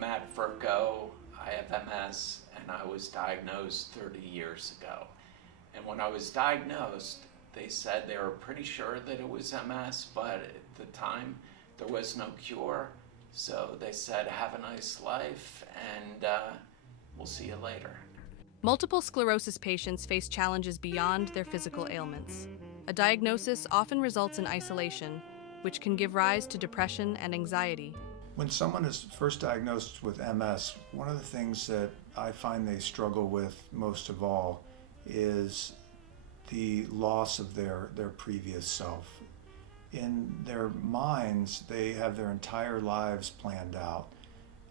Matt Furco. I have MS, and I was diagnosed 30 years ago. And when I was diagnosed, they said they were pretty sure that it was MS, but at the time there was no cure. So they said, have a nice life, and we'll see you later. Multiple sclerosis patients face challenges beyond their physical ailments. A diagnosis often results in isolation, which can give rise to depression and anxiety. When someone is first diagnosed with MS, one of the things that I find they struggle with most of all is the loss of their previous self. In their minds, they have their entire lives planned out.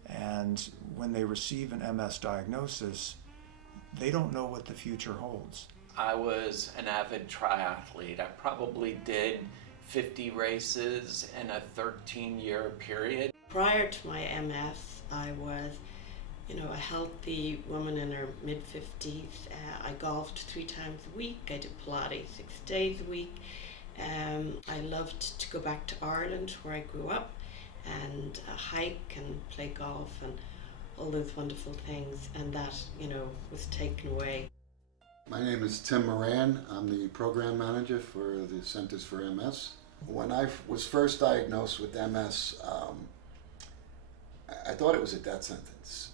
And when they receive an MS diagnosis, they don't know what the future holds. I was an avid triathlete. I probably did 50 races in a 13-year period. Prior to my MS, I was, a healthy woman in her mid-50s. I golfed 3 times a week. I did Pilates 6 days a week. I loved to go back to Ireland, where I grew up, and hike and play golf and all those wonderful things, and that, was taken away. My name is Tim Moran. I'm the program manager for the Centers for MS. When I was first diagnosed with MS, I thought it was a death sentence.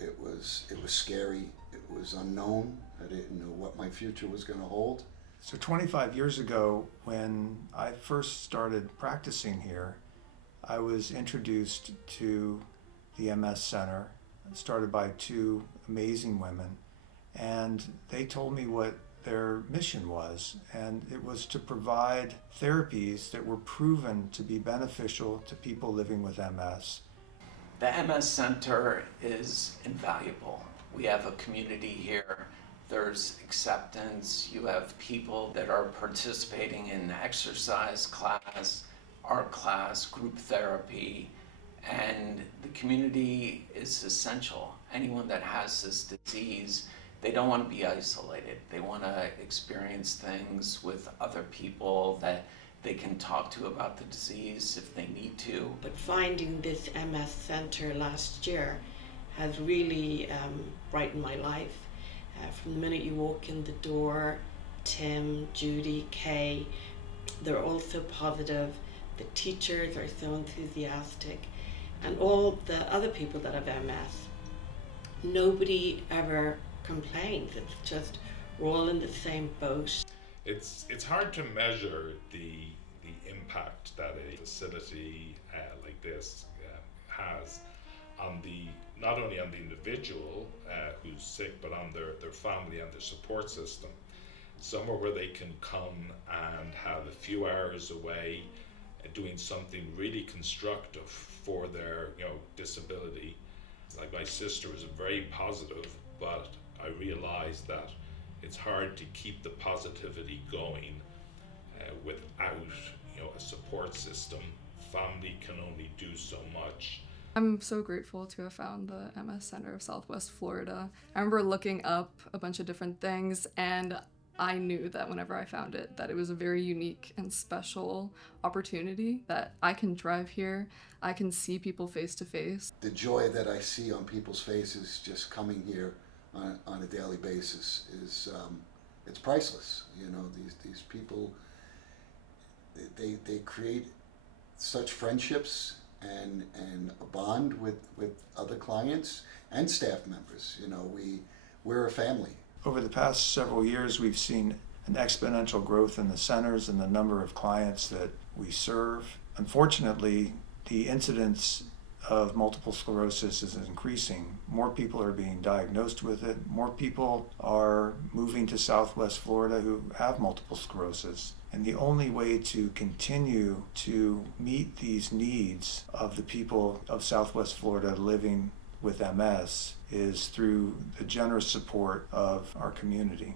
It was scary. It was unknown. I didn't know what my future was going to hold. So 25 years ago, when I first started practicing here, I was introduced to the MS Center, started by 2 amazing women, and they told me what their mission was, and it was to provide therapies that were proven to be beneficial to people living with MS. The MS Center is invaluable. We have a community here. There's acceptance. You have people that are participating in exercise class, art class, group therapy, and the community is essential. Anyone that has this disease, they don't want to be isolated. They want to experience things with other people that they can talk to about the disease if they need to. But finding this MS Center last year has really brightened my life. From the minute you walk in the door, Tim, Judy, Kay, they're all so positive. The teachers are so enthusiastic. And all the other people that have MS, nobody ever complains. It's just we're all in the same boat. It's hard to measure the impact that a facility like this has on not only on the individual who's sick, but on their family and their support system. Somewhere where they can come and have a few hours away doing something really constructive for their disability. Like my sister was very positive, but I realized that it's hard to keep the positivity going without a support system. Family can only do so much. I'm so grateful to have found the MS Center of Southwest Florida. I remember looking up a bunch of different things, and I knew that whenever I found it, that it was a very unique and special opportunity, that I can drive here, I can see people face to face. The joy that I see on people's faces just coming here on a daily basis is it's priceless. These people, they create such friendships and a bond with other clients and staff members. We're a family. Over the past several years, we've seen an exponential growth in the centers and the number of clients that we serve. Unfortunately, the incidence of multiple sclerosis is increasing. More people are being diagnosed with it. More people are moving to Southwest Florida who have multiple sclerosis. And the only way to continue to meet these needs of the people of Southwest Florida living with MS is through the generous support of our community.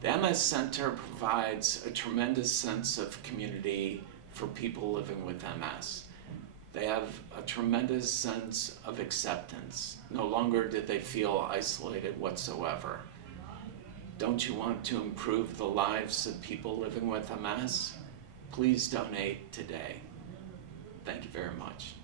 The MS Center provides a tremendous sense of community for people living with MS. They have a tremendous sense of acceptance. No longer do they feel isolated whatsoever. Don't you want to improve the lives of people living with MS? Please donate today. Thank you very much.